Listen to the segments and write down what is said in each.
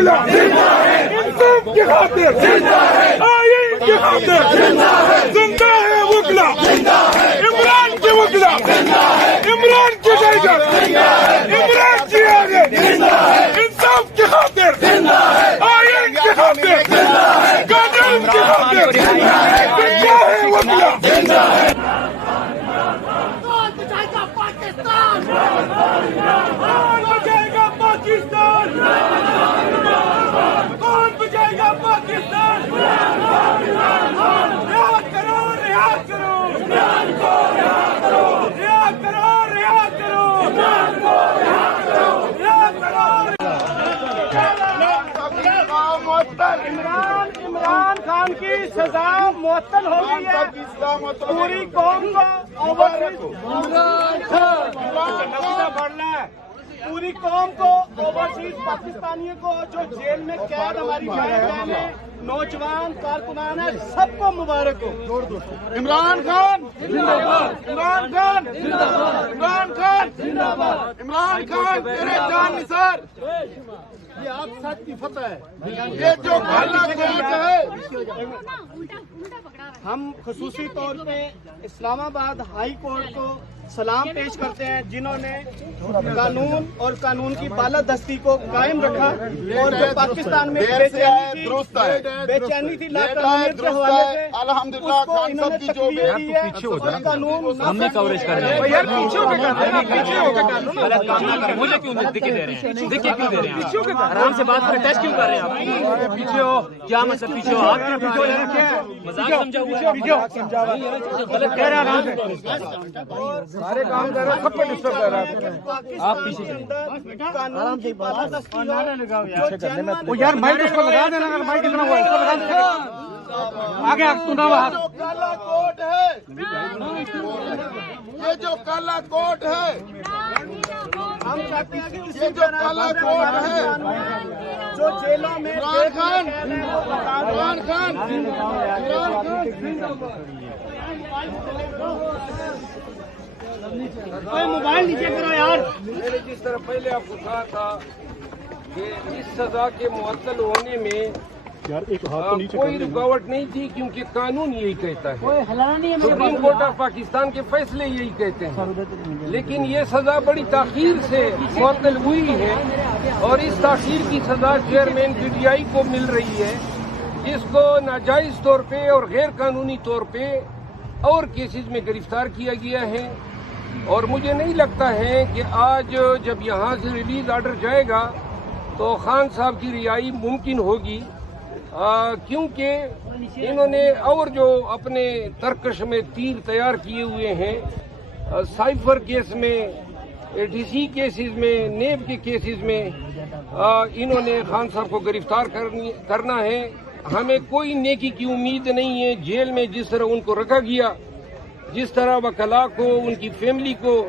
وکلا انصاف کی خاطر آئین کی خاطر زندہ ہے وکلا عمران کے وکلا عمران کے ٹائیگر عمران کی آگے انصاف کی خاطر آئین کی خاطر قانون کی خاطر زندہ ہے وکلا کون بچائے گا پاکستان کون بچائے گا پاکستان رہا کرو رہا کرو رہا کرو رہا کرو رہا کرو عمران خان کی سزا معطل ہو گئی ہے پوری قوم کو پوری قوم کو اوورسیز پاکستانیوں کو جو جیل میں قید ہماری بہنیں نوجوان کارکنان ہیں سب کو مبارک ہو عمران خان عمران خان عمران خان عمران خان تیرے جان نثار یہ آپ سچ کی فتح ہے یہ جو کالا کوٹ ہے ہم خصوصی طور پہ اسلام آباد ہائی کورٹ کو سلام پیش کرتے ہیں جنہوں نے قانون اور قانون کی بالادستی کو قائم رکھا اور جو پاکستان میں بے چینی تھی لاقانونیت کے حوالے سے الحمدللہ انہوں نے تکلیف دی ہے قانون ہم نے کوریج کر رہے ہیں یار پیچھے ہو کے غلط کام نہ کریں مجھے کیوں دکھے دے رہے ہیں دیکھیے کیوں دے رہے ہیں آرام سے بات کریں ٹیسٹ کیوں کر رہے ہیں آپ پیچھے ہو کیا مطلب پیچھے ہو آپ کیوں پیچھے ہو مذاق سمجھا ہوا ہے غلط کہہ رہے ہیں سارے کام کر رہے ہیں سب کو ڈسٹرب کر رہے ہیں آپ پیچھے آرام سے یار مائک اس کو لگا دینا اگر مائک اتنا ہوا اس کو لگا دینا آگے سنا ہوا کالا کوٹ ہے یہ جو کالا کوٹ ہے ہم چاہتے ہیں کہ یہ جو کالا کوٹ ہے جو جیلوں میں عمران خان موبائل نیچے کرو یار میں نے جس طرح پہلے آپ کو کہا تھا کہ اس سزا کے معطل ہونے میں کوئی رکاوٹ نہیں تھی کیونکہ قانون یہی کہتا ہے سپریم کورٹ آف پاکستان کے فیصلے یہی کہتے ہیں لیکن یہ سزا بڑی تاخیر سے معطل ہوئی ہے اور اس تاخیر کی سزا چیئرمین پی ٹی آئی کو مل رہی ہے جس کو ناجائز طور پہ اور غیر قانونی طور پہ اور کیسز میں گرفتار کیا گیا ہے اور مجھے نہیں لگتا ہے کہ آج جب یہاں سے ریلیز آرڈر جائے گا تو خان صاحب کی رہائی ممکن ہوگی کیونکہ انہوں نے اور جو اپنے ترکش میں تیر تیار کیے ہوئے ہیں سائفر کیس میں ڈی سی کیسز میں نیب کے کیسز میں انہوں نے خان صاحب کو گرفتار کرنا ہے ہمیں کوئی نیکی کی امید نہیں ہے جیل میں جس طرح ان کو رکھا گیا جس طرح وکلاء کو ان کی فیملی کو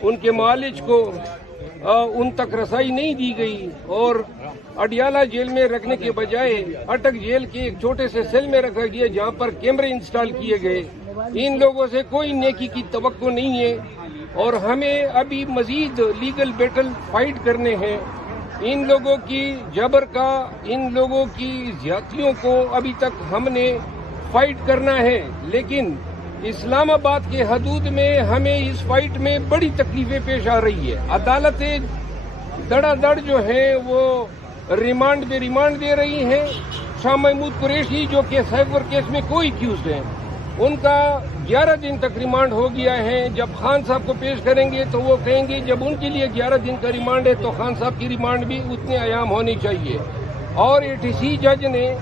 ان کے معالج کو ان تک رسائی نہیں دی گئی اور اڈیالہ جیل میں رکھنے کے بجائے اٹک جیل کے ایک چھوٹے سے سیل میں رکھا گیا جہاں پر کیمرے انسٹال کیے گئے ان لوگوں سے کوئی نیکی کی توقع نہیں ہے اور ہمیں ابھی مزید لیگل بیٹل فائٹ کرنے ہیں ان لوگوں کی جبر کا ان لوگوں کی زیادتیوں کو ابھی تک ہم نے فائٹ کرنا ہے لیکن اسلام آباد کے حدود میں ہمیں اس فائٹ میں بڑی تکلیفیں پیش آ رہی ہے عدالتیں دڑا دڑ جو ہیں وہ ریمانڈ پہ ریمانڈ دے رہی ہیں شاہ محمود قریشی جو کہ سائفر کیس میں کوئی ایکیوزڈ ہیں ان کا 11 دن تک ریمانڈ ہو گیا ہے جب خان صاحب کو پیش کریں گے تو وہ کہیں گے جب ان کے لیے 11 دن کا ریمانڈ ہے تو خان صاحب کی ریمانڈ بھی اتنے ایام ہونی چاہیے اور اے ٹی سی جج نے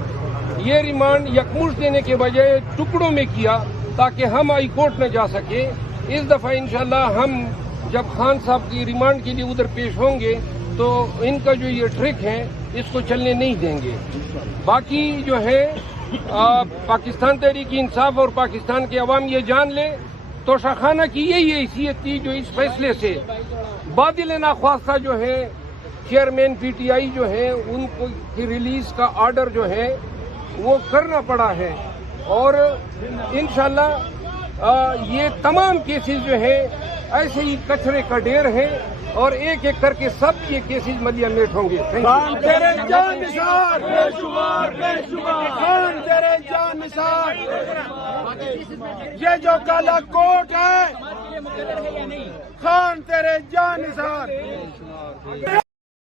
یہ ریمانڈ یکمشت دینے کے بجائے ٹکڑوں میں کیا تاکہ ہم ہائی کورٹ نہ جا سکے اس دفعہ انشاءاللہ ہم جب خان صاحب کی ریمانڈ کے لیے ادھر پیش ہوں گے تو ان کا جو یہ ٹرک ہے اس کو چلنے نہیں دیں گے باقی جو ہے پاکستان تحریک انصاف اور پاکستان کے عوام یہ جان لے توشہ خانہ کی یہی حیثیت تھی جو اس فیصلے سے بادل ناخواستہ جو ہے چیئرمین پی ٹی آئی جو ہے ان کو کی ریلیز کا آرڈر جو ہے وہ کرنا پڑا ہے اور انشاءاللہ یہ تمام کیسز جو ہیں ایسے ہی کچرے کا ڈھیر ہے اور ایک ایک کر کے سب یہ کیسز ملیا میٹ ہوں گے. خان تیرے جان نثار بے شمار خان تیرے جان نثار. یہ جو کالا کوٹ ہے خان تیرے جان نثار.